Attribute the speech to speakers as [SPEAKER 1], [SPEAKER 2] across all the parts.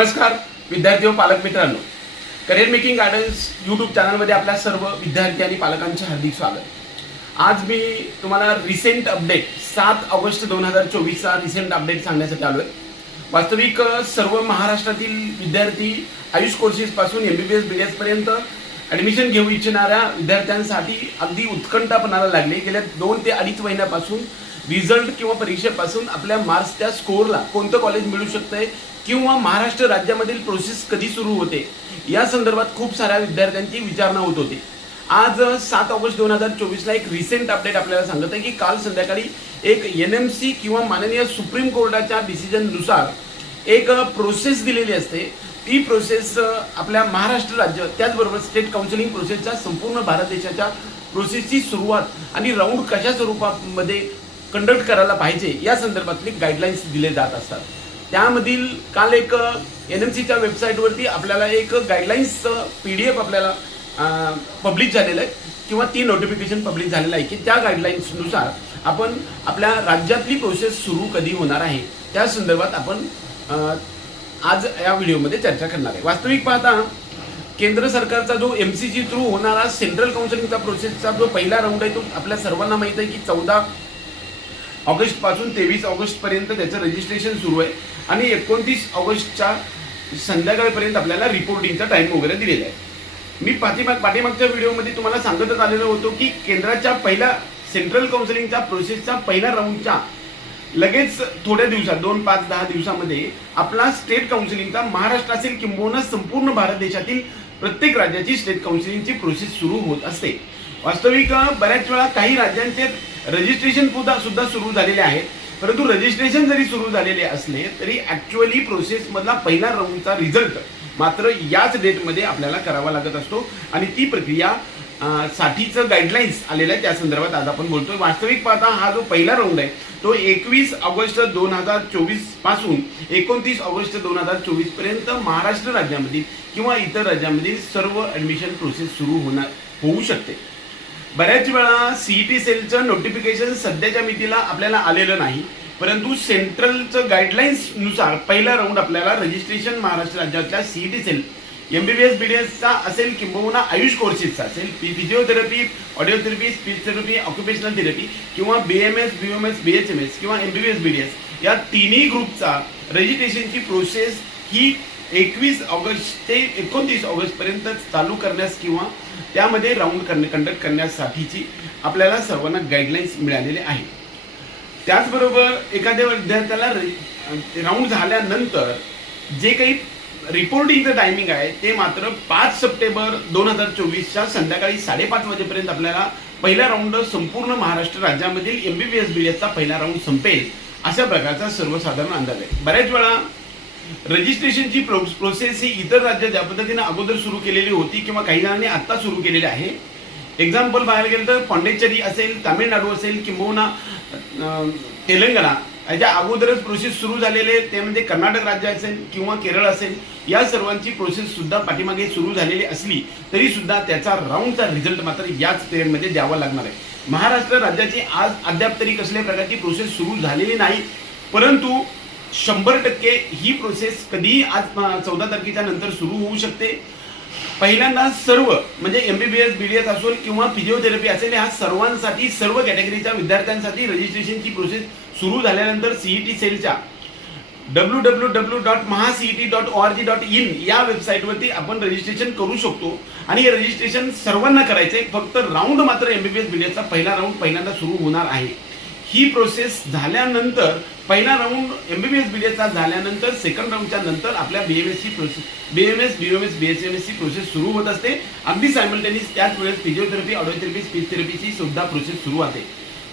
[SPEAKER 1] नमस्कार विद्यार्थी व पालक मित्रांनो. करिअर मेकिंग गार्डन्स यूट्यूब चॅनलमध्ये आपल्या सर्व विद्यार्थी आणि पालकांचे हार्दिक स्वागत. आज मी तुम्हाला रिसेंट अपडेट सात ऑगस्ट दोन हजार चोवीसचा रिसेंट अपडेट सांगण्यासाठी आलो आहे वास्तविक सर्व महाराष्ट्रातील विद्यार्थी AYUSH कोर्सेसपासून M B B S B S पर्यंत ॲडमिशन घेऊ इच्छिणाऱ्या विद्यार्थ्यांसाठी अगदी उत्कंठापणाला लागली. गेल्या दोन ते अडीच महिन्यापासून रिझल्ट किंवा परीक्षेपासून आपल्या मार्क्स त्या स्कोअरला कोणतं कॉलेज मिळू शकतंय किंवा महाराष्ट्र राज्यामधील प्रोसेस कधी सुरू होते? या संदर्भात खूप साऱ्या विद्यार्थ्यांची विचारणा होत होती. आज सात ऑगस्ट दोन हजार चोवीसला एक रिसेंट अपडेट आपल्याला सांगत आहे की काल संध्याकाळी एक एन एम सी किंवा माननीय सुप्रीम कोर्टाच्या डिसिजननुसार एक प्रोसेस दिलेली असते. ती प्रोसेस आपल्या महाराष्ट्र राज्य त्याचबरोबर स्टेट काउन्सिलिंग प्रोसेसच्या संपूर्ण भारत देशाच्या प्रोसेसची सुरुवात आणि राऊंड कशा स्वरूपामध्ये कंडक्ट करायला पाहिजे या संदर्भातले गाईडलाईन्स दिले जात असतात. त्यामधील काल एक एन एम सीच्या वेबसाईटवरती आपल्याला एक गाईडलाईन्सचं पी डी एफ आपल्याला पब्लिश झालेलं आहे किंवा ती नोटिफिकेशन पब्लिश झालेलं आहे की त्या गाईडलाईन्सनुसार आपण आपल्या राज्यातली प्रोसेस सुरू कधी होणार आहे त्या संदर्भात आपण आज या व्हिडिओमध्ये चर्चा करणार आहे. वास्तविक पाहता केंद्र सरकारचा जो एम सी जी थ्रू होणारा सेंट्रल काउन्सिलिंगचा प्रोसेसचा जो पहिला राऊंड आहे तो आपल्या सर्वांना माहीत आहे की चौदा ऑगस्टपासून तेवीस ऑगस्ट पर्यंत त्याचं रजिस्ट्रेशन सुरू आहे. आणि एकोणतीस ऑगस्टच्या संध्याकाळपर्यंत आपल्याला रिपोर्टिंगचा टाईम वगैरे दिलेला आहे. मी पाठीमाग पाठीमागच्या व्हिडिओमध्ये तुम्हाला सांगतच आलेलो होतो की केंद्राच्या पहिल्या सेंट्रल काउन्सिलिंगच्या प्रोसेसचा पहिल्या राऊंडच्या लगेच थोड्या दिवसात दोन पाच दहा दिवसामध्ये आपला स्टेट काउन्सिलिंगचा महाराष्ट्रातील किंबहुना संपूर्ण भारत देशातील प्रत्येक राज्याची स्टेट काउन्सिलिंगची प्रोसेस सुरू होत असते. वास्तविक बऱ्याच वेळा काही राज्यांचे रजिस्ट्रेशन सुद्धा सुरू झालेले आहेत. परंतु रजिस्ट्रेशन जरी सुरू झालेले असले तरी ऍक्च्युअली प्रोसेसमधला पहिला राऊंडचा रिझल्ट मात्र याच डेटमध्ये आपल्याला करावा लागत असतो. आणि ती प्रक्रिया साठीचं गाईडलाईन्स आलेलं आहे त्या संदर्भात आज आपण बोलतोय. वास्तविक पाहता हा जो पहिला राऊंड आहे तो एकवीस ऑगस्ट दोन हजार चोवीसपासून एकोणतीस ऑगस्ट दोन हजार चोवीसपर्यंत महाराष्ट्र राज्यामधील किंवा इतर राज्यामधील सर्व ऍडमिशन प्रोसेस सुरू होणार होऊ शकते. बऱ्याच वेळा सीईटी सेलचं नोटिफिकेशन सध्याच्या मितीला आपल्याला आलेलं नाही परंतु सेंट्रलचं गाईडलाईन्सनुसार पहिला राऊंड आपल्याला रजिस्ट्रेशन महाराष्ट्र राज्यातल्या C E T cell M B B S B D एसचा असेल किंबहुना आयुष कोर्सेसचा असेल physiotherapy audiotherapy speech therapy occupational therapy किंवा B M S B M S B H M S किंवा M B B S B D S या तिन्ही ग्रुपचा रजिस्ट्रेशनची process ही एकवीस ऑगस्ट ते एकोणतीस ऑगस्टपर्यंत चालू करण्यास किंवा त्यामध्ये राऊंड करणे कंडक्ट करण्यासाठीची आपल्याला सर्वांना गाईडलाईन्स मिळालेले आहे त्याचबरोबर एखाद्या विद्यार्थ्याला राऊंड झाल्यानंतर जे काही रिपोर्टिंगचं टायमिंग आहे. ते मात्र पाच सप्टेंबर दोन हजार चोवीसच्या संध्याकाळी साडेपाच वाजेपर्यंत आपल्याला पहिला राऊंड संपूर्ण महाराष्ट्र राज्यामधील M B B S B एसचा पहिला राऊंड संपेल अशा प्रकारचा सर्वसाधारण अंदाज आहे. बऱ्याच वेळा रजिस्ट्रेशनची प्रो प्रोसेस ही इतर राज्यात ज्या पद्धतीने अगोदर सुरू केलेली होती किंवा काही जणांनी आत्ता सुरू केलेली आहे. एक्झाम्पल पाहायला गेलं तर पांडेचेरी असेल तामिळनाडू असेल किंबहुना तेलंगणा. याच्या अगोदरच प्रोसेस सुरू झालेले ते म्हणजे कर्नाटक राज्य असेल किंवा केरळ असेल या सर्वांची प्रोसेस सुद्धा पाठीमागे सुरू झालेली असली तरी सुद्धा त्याचा राऊंडचा रिझल्ट मात्र याच पिरियडमध्ये द्यावा लागणार आहे. महाराष्ट्र राज्याची आज अद्याप तरी कसल्या प्रकारची प्रोसेस सुरू झालेली नाही परंतु शंभर टक्के ही प्रोसेस कधीही आज चौदा तारखेच्या नंतर सुरू होऊ शकते. पहिल्यांदा सर्व म्हणजे एमबीबीएस बीडीएस असेल किंवा फिजिओथेरपी असेल ह्या सर्वांसाठी सर्व कॅटेगरीच्या विद्यार्थ्यांसाठी रजिस्ट्रेशनची प्रोसेस सुरू झाल्यानंतर सीईटी सेलच्या W W W dot Maha C E T dot O R G dot in या वेबसाईटवरती आपण रजिस्ट्रेशन करू शकतो. आणि हे रजिस्ट्रेशन सर्वांना करायचं आहे. फक्त राऊंड मात्र एमबीबीएस बीडीएसचा पहिला राऊंड पहिल्यांदा सुरू होणार आहे. ही प्रोसेस झाल्यानंतर पहिला round M B B S B बीडीएसचा झाल्यानंतर सेकंड राऊंडच्या नंतर आपल्या B M S C process B M S B ओम S B S M S C process सुरू होत असते. अगदी सायमल्टेनियस त्याच वेळेस फिजिओथेरपी ऑडिओथेरपी स्पीच थेरपीची सुद्धा प्रोसेस सुरू होते.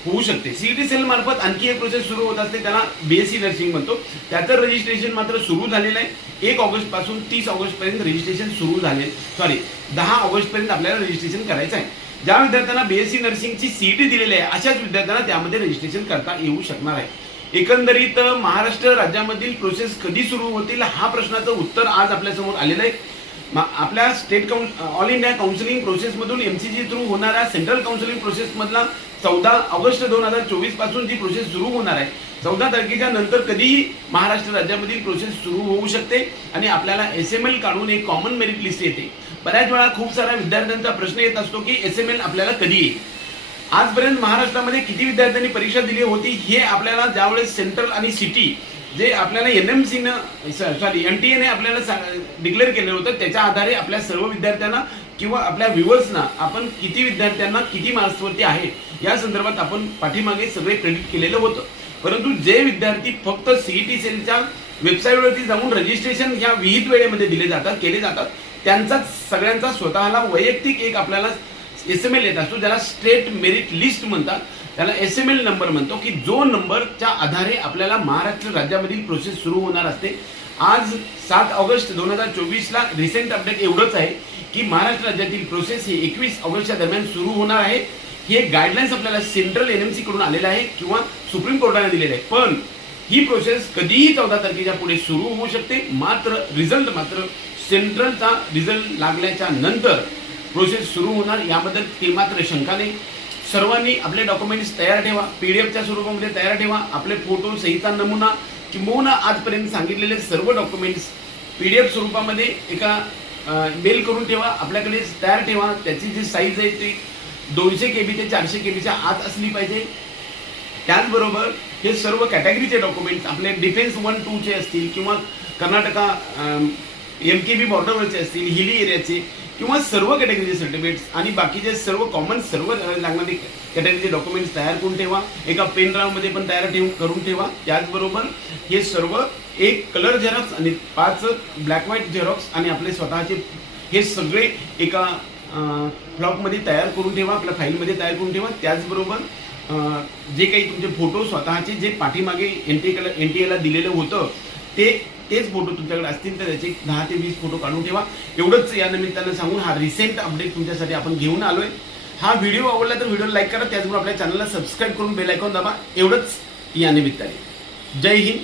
[SPEAKER 1] होऊ शकते. सीईटी सेल मार्फत आणखी एक प्रोसेस सुरू होत असते त्याला बीएससी नर्सिंग म्हणतो. त्याचं रजिस्ट्रेशन मात्र सुरू झालेलं आहे. एक ऑगस्टपासून तीस ऑगस्ट पर्यंत रजिस्ट्रेशन सुरू झाले सॉरी दहा ऑगस्ट पर्यंत आपल्याला रजिस्ट्रेशन करायचं आहे. ज्या विद्यार्थ्यांना बीएससी नर्सिंगची सीईटी दिलेली आहे अशाच विद्यार्थ्यांना त्यामध्ये रजिस्ट्रेशन करता येऊ शकणार आहे. एकंदरीत महाराष्ट्र राज्यामधील प्रोसेस कधी सुरू होतील हा प्रश्नाचं उत्तर आज आपल्यासमोर आलेलं आहे. आपल्या स्टेट काउन ऑल इंडिया काउन्सिलिंग प्रोसेसमधून एम सी जी थ्रू होणाऱ्या सेंट्रल काउन्सिलिंग प्रोसेसमधला चौदा ऑगस्ट दोन हजार चोवीसपासून जी प्रोसेस सुरू होणार आहे चौदा तारखेच्या नंतर कधीही महाराष्ट्र राज्यामधील प्रोसेस सुरू होऊ शकते आणि आपल्याला एस एम एल काढून एक कॉमन मेरिट लिस्ट येते. बऱ्याच वेळा खूप साऱ्या विद्यार्थ्यांचा प्रश्न येत असतो की एस एम एल आपल्याला कधी येईल? आजपर्यंत महाराष्ट्रामध्ये किती विद्यार्थ्यांनी परीक्षा दिली होती हे आपल्याला ज्यावेळेस सेंट्रल आणि सिटी जे आपल्याला एन एम सीनं सॉरी एन टी एने आपल्याला डिक्लेअर केलं होतं त्याच्या आधारे आपल्या सर्व विद्यार्थ्यांना किंवा आपल्या व्ह्युअर्सना आपण किती विद्यार्थ्यांना किती मार्क्सवरती आहे या संदर्भात आपण पाठीमागे सगळे क्रेडिट केलेलं होतं. परंतु जे विद्यार्थी फक्त सीईटी सेलच्या वेबसाईटवरती जाऊन रजिस्ट्रेशन ह्या विहित वेळेमध्ये दिले जातात केले जातात त्यांचा सगळ्यांचा स्वतःला वैयक्तिक एक आपल्याला एस एम एल येत असतो ज्याला स्टेट मेरिट लिस्ट म्हणतात त्याला एस एम एल नंबर म्हणतो की जो नंबरच्या आधारे आपल्याला महाराष्ट्र राज्यामधील प्रोसेस सुरू होणार असते. आज सात ऑगस्ट दोन हजार चोवीसला रिसेंट अपडेट एवढंच आहे की महाराष्ट्र राज्यातील प्रोसेस ही एकवीस ऑगस्टच्या दरम्यान सुरू होणार आहे. हे गाईडलाईन्स आपल्याला सेंट्रल एन एम सी कडून आलेलं आहे किंवा सुप्रीम कोर्टाने दिलेलं आहे. पण ही प्रोसेस कधीही चौदा तारखेच्या पुढे सुरू होऊ शकते. मात्र रिझल्ट मात्र सेंट्रलचा रिझल्ट लागल्याच्या नंतर प्रोसेस सुरू होणार याबद्दल ते मात्र शंका नाही. सर्वांनी आपले डॉक्युमेंट्स तयार ठेवा पी डी एफच्या स्वरूपामध्ये तयार ठेवा आपले फोटो संहिता नमुना किंबहुना आजपर्यंत सांगितलेले सर्व डॉक्युमेंट्स पी डी एफ स्वरूपामध्ये एका मेल करून ठेवा आपल्याकडे तयार ठेवा. त्याची जी साईज आहे ती दोनशे के बी ते चारशे के बीच्या आत असली पाहिजे. त्याचबरोबर हे सर्व कॅटेगरीचे डॉक्युमेंट्स आपले डिफेन्स वन टूचे असतील किंवा कर्नाटका एम के बी बॉर्डरवरचे असतील हिली एरियाचे किंवा सर्व कॅटेगरीचे सर्टिफिकेट्स आणि बाकीचे सर्व कॉमन सर्व लागणारे कॅटेगरीचे डॉक्युमेंट्स तयार करून ठेवा. एका पेन ड्राईव्हमध्ये पण तयार ठेवून करून ठेवा. त्याचबरोबर हे सर्व एक कलर झेरॉक्स आणि पाच ब्लॅक व्हाईट झेरॉक्स आणि आपले स्वतःचे हे सगळे एका ब्लॉकमध्ये तयार करून ठेवा. आपल्या फाईलमध्ये तयार करून ठेवा. त्याचबरोबर जे काही तुमचे फोटो स्वतःचे जे पाठीमागे एन टी एला एन टी एला दिलेलं होतं ते तेच फोटो तुमच्याकडे असतील तर त्याचे दहा ते वीस फोटो काढून ठेवा. एवढंच या निमित्तानं सांगून हा रिसेंट अपडेट तुमच्यासाठी आपण घेऊन आलोय. हा व्हिडिओ आवडला तर व्हिडिओ लाईक करा त्याचबरोबर आपल्या चॅनलला सबस्क्राईब करून बेल आयकॉन दाबा. एवढंच या निमित्ताने. जय हिंद.